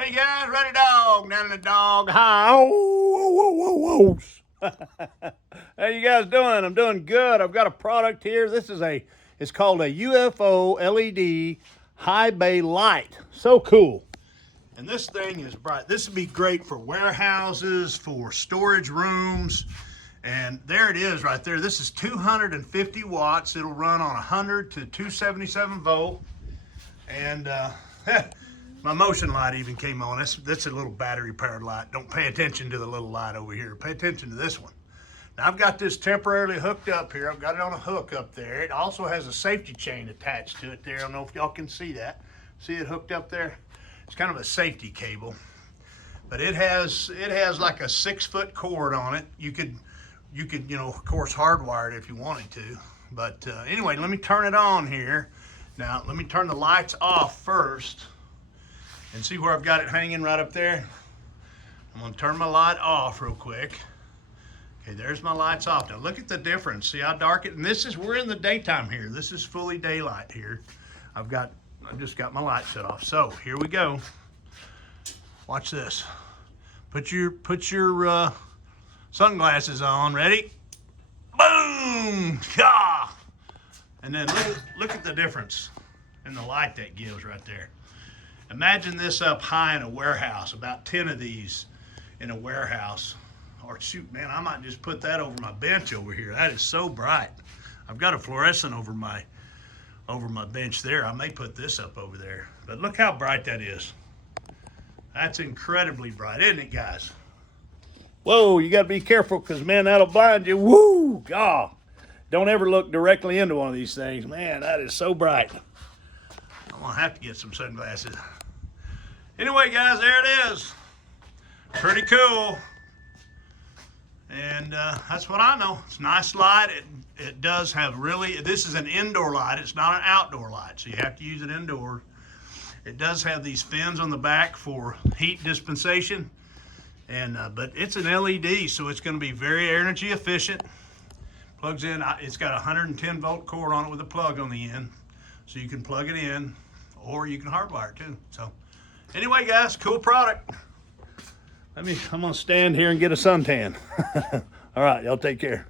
Hey guys, Rowdydawg down in the dog house. How you guys doing? I'm doing good. I've got a product here. It's called a UFO LED high bay light. So cool. And this thing is bright. This would be great for warehouses, for storage rooms. And there it is right there. This is 250 watts. It'll run on 100 to 277 volt. And my motion light even came on. That's a little battery powered light. Don't pay attention to the little light over here. Pay attention to this one. Now I've got this temporarily hooked up here. I've got it on a hook up there. It also has a safety chain attached to it there. I don't know if y'all can see that. See it hooked up there? It's kind of a safety cable. But it has like a 6-foot cord on it. You could, of course, hardwire it if you wanted to. But anyway, let me turn it on here. Now, let me turn the lights off first. And see where I've got it hanging right up there? I'm gonna turn my light off real quick. Okay, there's my lights off. Now look at the difference. See how dark it, and we're in the daytime here. This is fully daylight here. I just got my light shut off. So here we go. Watch this. Put your sunglasses on. Ready? Boom! Yeah! And then look at the difference in the light that gives right there. Imagine this up high in a warehouse, about 10 of these in a warehouse. Or shoot, man, I might just put that over my bench over here. That is so bright. I've got a fluorescent over my bench there. I may put this up over there. But look how bright that is. That's incredibly bright, isn't it, guys? Whoa, you got to be careful because, man, that'll blind you. Woo, God. Don't ever look directly into one of these things. Man, that is so bright. I'm going to have to get some sunglasses. Anyway, guys, there it is. Pretty cool. And that's what I know. It's a nice light. It does have this is an indoor light. It's not an outdoor light, so you have to use it indoor. It does have these fins on the back for heat dispensation. And but it's an LED, so it's going to be very energy efficient. Plugs in. It's got a 110 volt cord on it with a plug on the end, so you can plug it in, or you can hardwire it too. So anyway, guys, cool product. I'm gonna stand here and get a suntan. All right, y'all take care.